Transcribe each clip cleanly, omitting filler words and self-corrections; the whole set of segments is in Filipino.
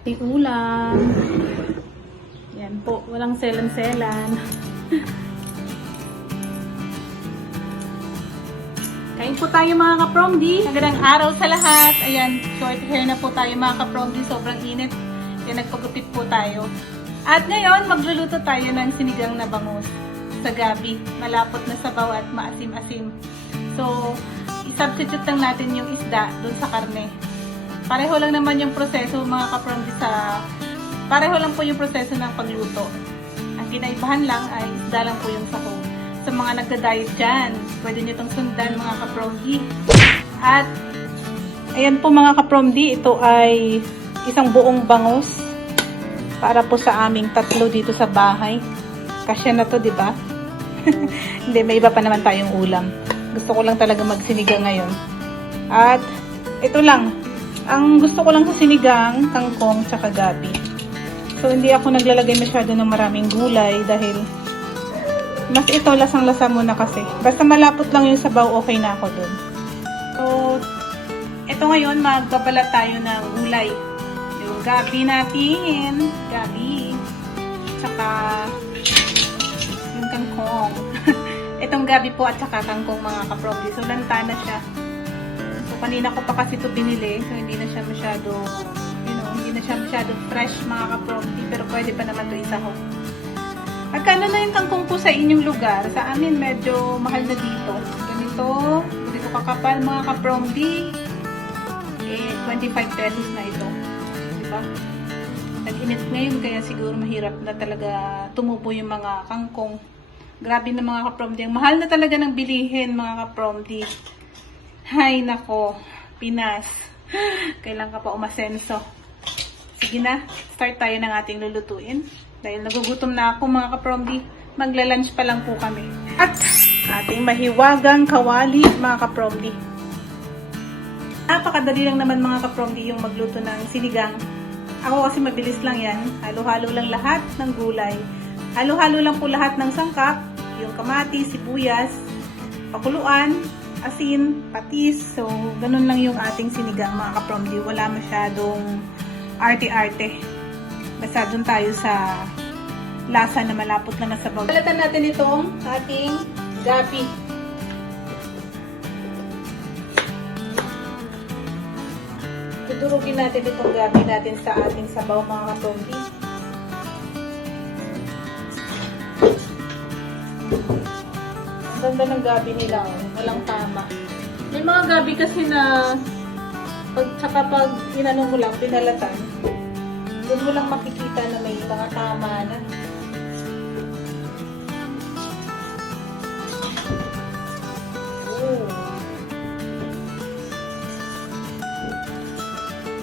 Ating ulam. Yan po, walang selan-selan. Kain po tayo mga ka-promdi. Magandang araw sa lahat. Ayan, short hair na po tayo mga ka-promdi. Sobrang init. Kaya nagpagupit po tayo. At ngayon, magluluto tayo ng sinigang na bangus sa gabi. Malapot na sabaw at maasim-asim. So, i-substitute lang natin yung isda dun sa karne. Pareho lang naman yung proseso mga ka-promdi pareho lang po yung proseso ng pagluto. Ang kinaibahan lang ay isda lang po yung sahog. Sa mga nagda-diet dyan, pwede nyo itong sundan mga ka-promdi. At, ayan po mga ka-promdi, ito ay isang buong bangus para po sa aming tatlo dito sa bahay. Kasya na to, di ba? Hindi, may iba pa naman tayong ulam. Gusto ko lang talaga magsinigang ngayon. At, ito lang. Ang gusto ko lang sa sinigang, kangkong, tsaka gabi. So, hindi ako naglalagay masyado ng maraming gulay dahil mas ito, lasang-lasa muna kasi. Basta malapot lang yung sabaw, okay na ako dun. So, ito ngayon, magbabalat tayo ng gulay. Yung gabi natin. Gabi. Tsaka, yung kangkong. Itong gabi po at tsaka kangkong mga ka-promdi. So, lantana siya. So, kanina ko pa kasi ito binili. So, hindi na siya masyado, hindi na siya masyado fresh mga ka-promdi. Pero pwede pa naman ito isahog. Magkano na yung kangkong po sa inyong lugar? Sa amin, medyo mahal na dito. Ganito kakapal mga ka-promdi. 25 pesos na ito. Diba? Nag-init ngayon, kaya siguro mahirap na talaga tumubo yung mga kangkong. Grabe na mga ka-promdi. Ang mahal na talaga ng bilihin mga ka-promdi. Hay nako, Pinas. Kailan ka pa umasenso? Sige na, start tayo ng ating lulutuin. Dahil nagugutom na ako mga ka-promdi, magla-lunch pa lang po kami. At ating mahiwagang kawali mga ka-promdi. Napakadali lang naman mga ka-promdi yung magluto ng sinigang. Ako kasi mabilis lang yan. Halo-halo lang lahat ng gulay. Halo-halo lang po lahat ng sangkap. Yung kamatis, sibuyas, pakuluan, asin, patis. So, ganun lang yung ating sinigang mga ka-promdi. Wala masyadong arte-arte. Basta dun tayo sa lasa na malapot na nasabaw. Balatan natin itong ating gabi. Tudurugin natin itong gabi natin sa ating sabaw mga ka-promdi. Ang ganda ng gabi nila. Walang tama. May mga gabi kasi na pag inano mo lang, pinalatan, doon mo lang makikita na may mga tama na. Oh.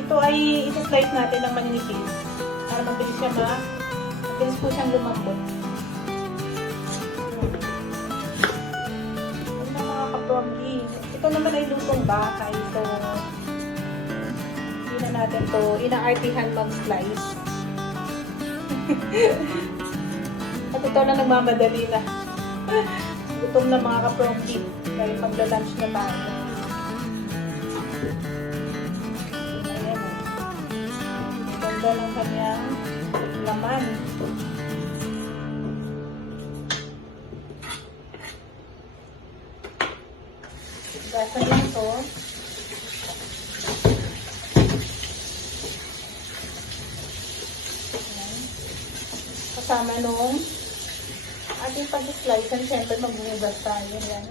Ito ay isi-slice natin ng maninipis para mabilis po siyang lumambot. Ano na mga ka-promdi? Ito naman ay lutong bahay. So, natin to ina-artihan mag-slice. At ito na nagmamadali na. Gutom na mga ka-promdi dahil magla-lunch na tayo. Ayan o. Ganda ng kanyang laman. Gasa niya ito. Kasama nung ating pag-slice, siyempre magbubugas tayo. Yan.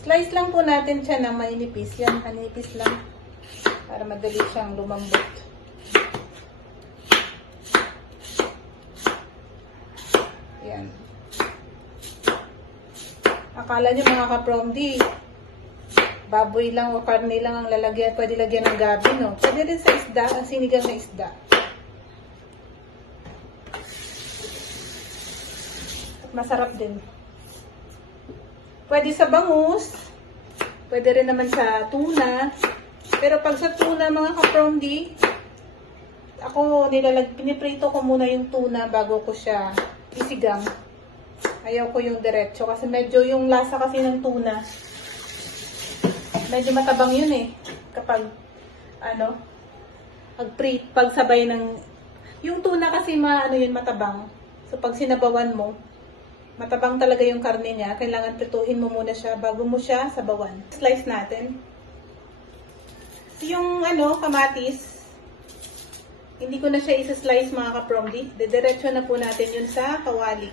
Slice lang po natin siya ng maninipis. Yan, maninipis lang. Para madali siyang lumambot. Yan. Akala nyo mga ka-promdi, baboy lang o karne lang ang lalagyan. Pwede lagyan ng gabi, no? Pwede rin sa isda, ang sinigang na isda. Masarap din. Pwede sa bangus. Pwede rin naman sa tuna. Pero pag sa tuna, mga ka-promdi, ako piniprito ko muna yung tuna bago ko siya isigang. Ayaw ko yung diretso kasi medyo yung lasa kasi ng tuna, medyo matabang yun eh. Kapag pagsabay ng, yung tuna kasi ano yun, matabang. So pag sinabawan mo, matabang talaga yung karne niya. Kailangan prituhin mo muna siya bago mo siya sabawan. Slice natin. Yung kamatis, hindi ko na siya isa-slice mga kapromdi. Didiretso na po natin yun sa kawali.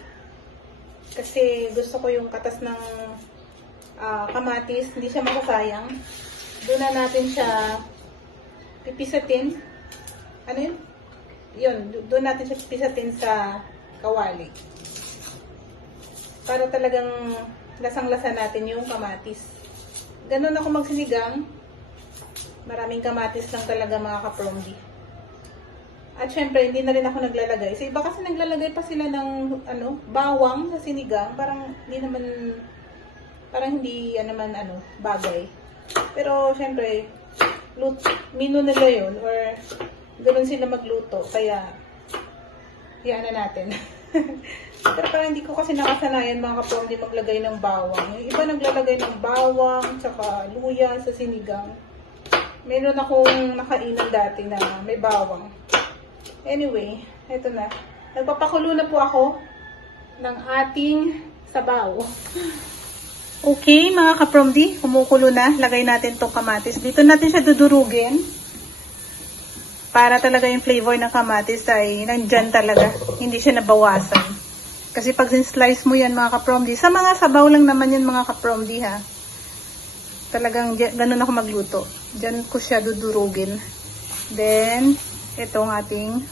Kasi gusto ko yung katas ng kamatis, hindi siya masasayang. Doon na natin siya pipisatin. Ano yun? Yun, doon natin siya pipisatin sa kawali. Para talagang lasang-lasa natin yung kamatis. Ganun ako magsinigang. Maraming kamatis lang talaga mga kapromdi. At syempre, hindi na rin ako naglalagay. Sa iba kasi naglalagay pa sila ng bawang sa sinigang. Parang hindi bagay. Pero syempre, menu nila yun or ganoon sila magluto. Kaya, yan na natin. Pero parang hindi ko kasi nakasanayan mga kapromdi maglagay ng bawang. Yung iba naglalagay ng bawang, tsaka luya sa sinigang. Meron akong nakainan dati na may bawang. Anyway, eto na. Nagpapakulo na po ako ng ating sabaw. Okay, mga kapromdi, kumukulo na. Lagay natin tong kamatis. Dito natin siya dudurugin. Para talaga yung flavor ng kamatis ay nandyan talaga. Hindi siya nabawasan. Kasi pag slice mo yan mga kapromdi, sa mga sabaw lang naman yan mga kapromdi ha. Talagang ganun ako magluto. Diyan ko siya dudurugin. Then, itong ating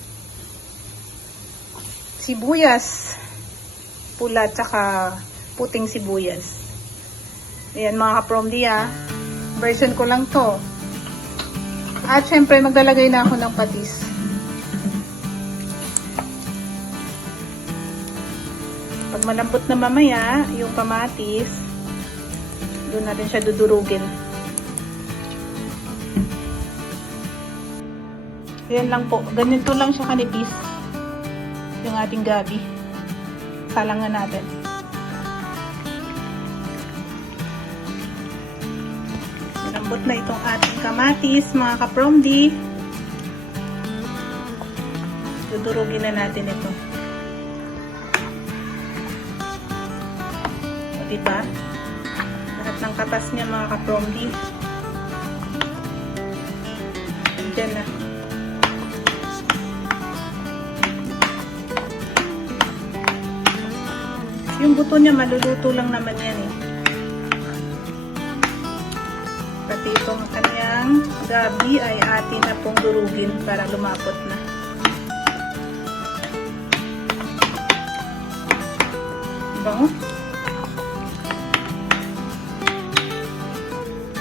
sibuyas. Pula tsaka puting sibuyas. Ayan mga kapromdi ha. Version ko lang to. At syempre maglalagay na ako ng patis. Pag malambot na mamaya, yung kamatis, doon natin siya dudurugin. Yan lang po. Ganito lang siya kanipis. Yung ating gabi. Salangan natin. Malambot na itong ating kamatis, mga kapromdi. Dudurugin na natin ito. O, diba? Lahat ng katas niya mga kapromdi. Diyan na. Yung buto niya maluluto lang naman yan eh. Pati itong kanyang gabi ay atin na pong durugin para lumapot na. Bango.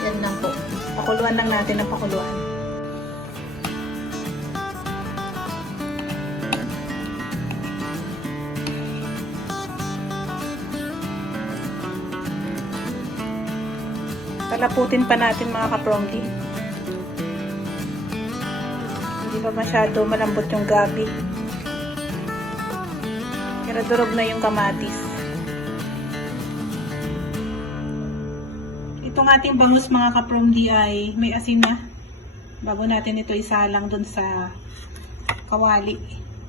Yan lang po. Pakuluan lang natin ang pakuluan. Palaputin pa natin mga kapromdi. Hindi pa masyado malambot yung gabi. Pero durog na yung kamatis. Itong ating bangus mga kapromdi ay may asin na. Bago natin ito isalang dun sa kawali.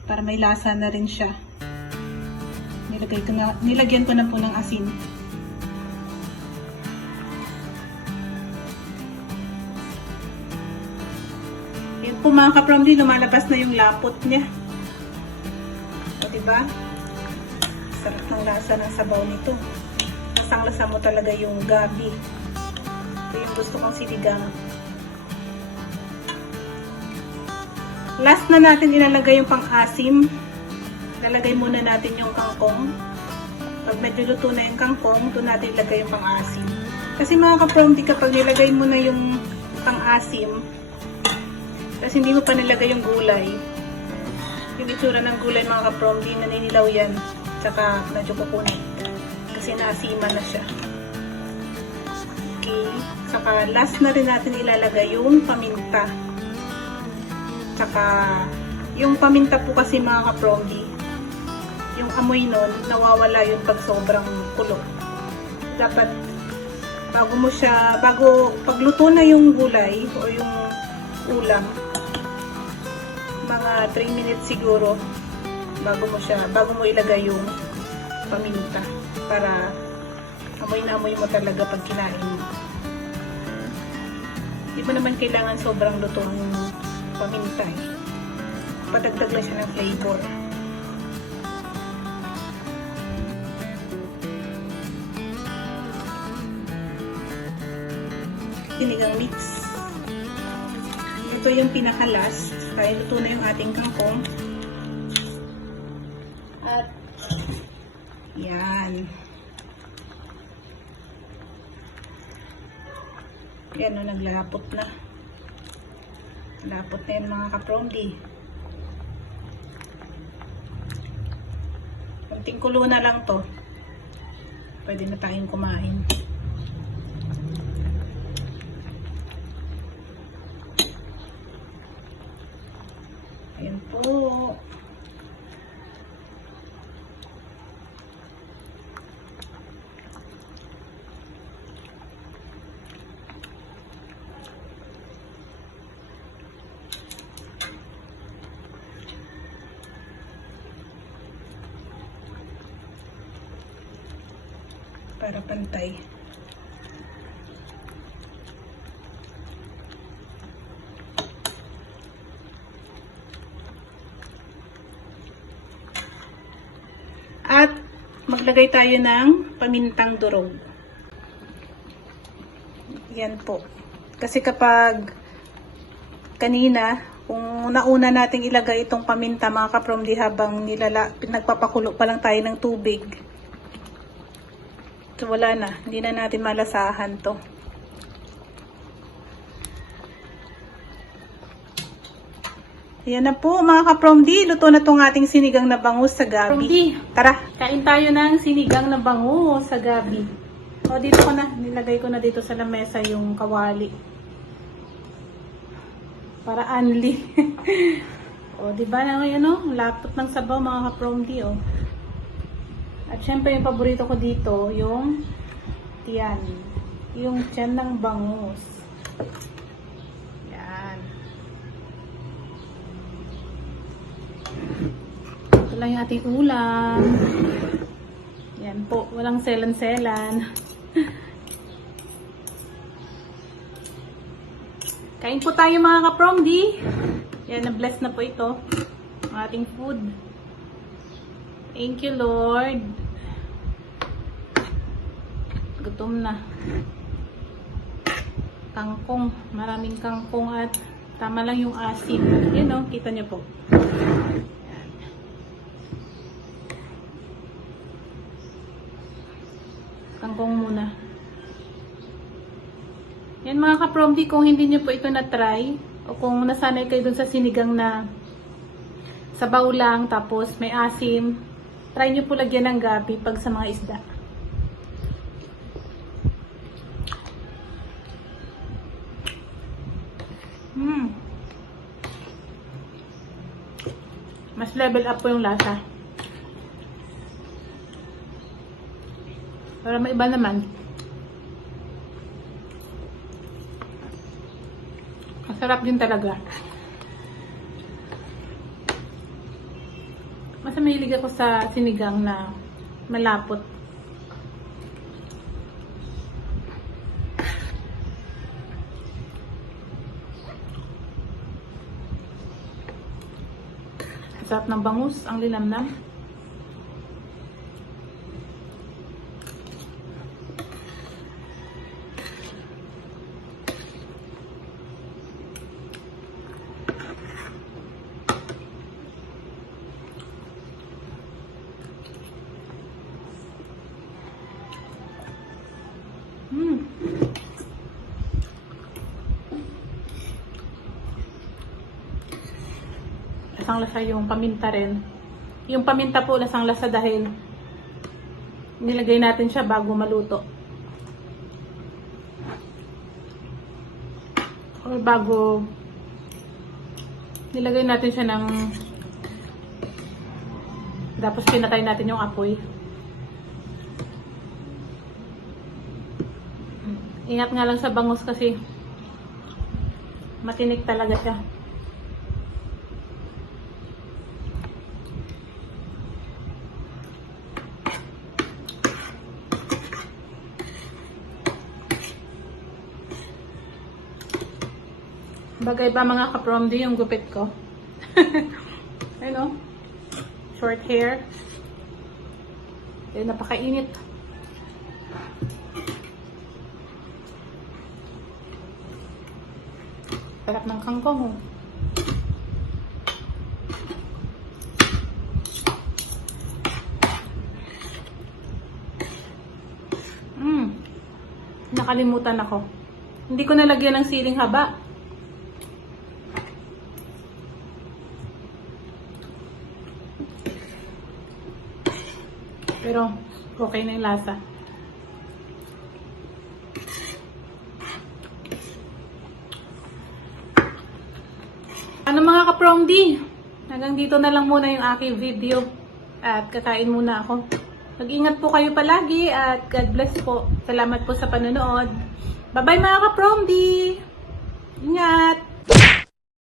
Para may lasa na rin siya. Nilagyan ko na po ng asin. Yun po mga kapromdi, lumalabas na yung lapot niya. O diba? Sarap ng lasa ng sabaw nito. Lasang-lasa mo talaga yung gabi. Ito yung gusto kong sinigang. Last na natin ilalagay yung pang-asim. Ilalagay muna natin yung kangkong. Pag medyo luto na yung kangkong, doon natin ilagay yung pang-asim. Kasi mga kapromdi, kapag nilagay mo na yung pang-asim, kasi hindi mo pa nilagay yung gulay. Yung itsura ng gulay mga kapromdi, naninilaw yan. Tsaka medyo kukunit. Kasi naasiman na siya. Okay. Tsaka last na rin natin ilalagay yung paminta. Tsaka yung paminta po kasi mga kapromdi, yung amoy nun, nawawala yun pag sobrang kulo. Dapat pagluto na yung gulay o yung ulam, mga 3 minutes siguro bago mo ilagay yung paminta para amoy na amoy mo talaga pag kinain mo. Hindi mo naman kailangan sobrang luto ng paminta eh. Padagdag lang siya ng flavor. Sinigang mix. Ito yung pinaka-last. Kaya luto na yung ating kangkong. At yan. Yan o, naglapot na. Lapot na yan mga kapromdi. Kunting kulo na lang to. Pwede na tayong kumain. Ayan po. Para pantay. At maglagay tayo ng pamintang durog. Yan po. Kasi kapag kanina, kung nauna nating ilagay itong paminta mga kapromdi habang nagpapakulo pa lang tayo ng tubig. So wala na. Hindi na natin malasahan to. Ayan na po mga kapromdi, luto na tong ating sinigang na bangus sa gabi. Tara, kain tayo ng sinigang na bangus sa gabi. O dito ko na, nilagay ko na dito sa lamesa yung kawali. Para anli. O diba na ngayon o, lapot ng sabaw mga kapromdi o. At syempre yung paborito ko dito, yung tiyan. Yung tiyan ng bangus. Ito lang yung ating ulam. Yan po, walang selan-selan. Kain po tayo mga kapromdi. Yan, na-bless na po ito. Ang ating food. Thank you, Lord. Gutom na. Kangkong. Maraming kangkong at tama lang yung asin. Yan o, kita niyo po. Kangkong muna. Yan mga kapromdi, kung hindi nyo po ito na-try, o kung nasanay kayo dun sa sinigang na sabaw lang, tapos may asim, try nyo po lagyan ng gabi pag sa mga isda. Mas level up po yung lasa. Para maiba naman. Masarap din talaga. Mas mahilig ako sa sinigang na malapot. Sarap ng bangus, ang linamnam. Lasang lasa yung paminta rin. Yung paminta po lasang lasa dahil nilagay natin siya bago maluto. Or bago nilagay natin siya ng tapos pinatay natin yung apoy. Ingat nga lang sa bangus kasi matinik talaga siya. Bagay ba mga ka-promdi yung gupit ko? Ayun o. Short hair. Ayun, napakainit. Sarap ng kangkong oh. Nakalimutan ako. Hindi ko nalagyan ng siling haba. Pero okay na yung lasa. Ano mga ka-promdi? Hanggang dito na lang muna yung aking video. At kakain muna ako. Mag-ingat po kayo palagi at God bless po. Salamat po sa panonood. Bye-bye mga ka-promdi! Ingat!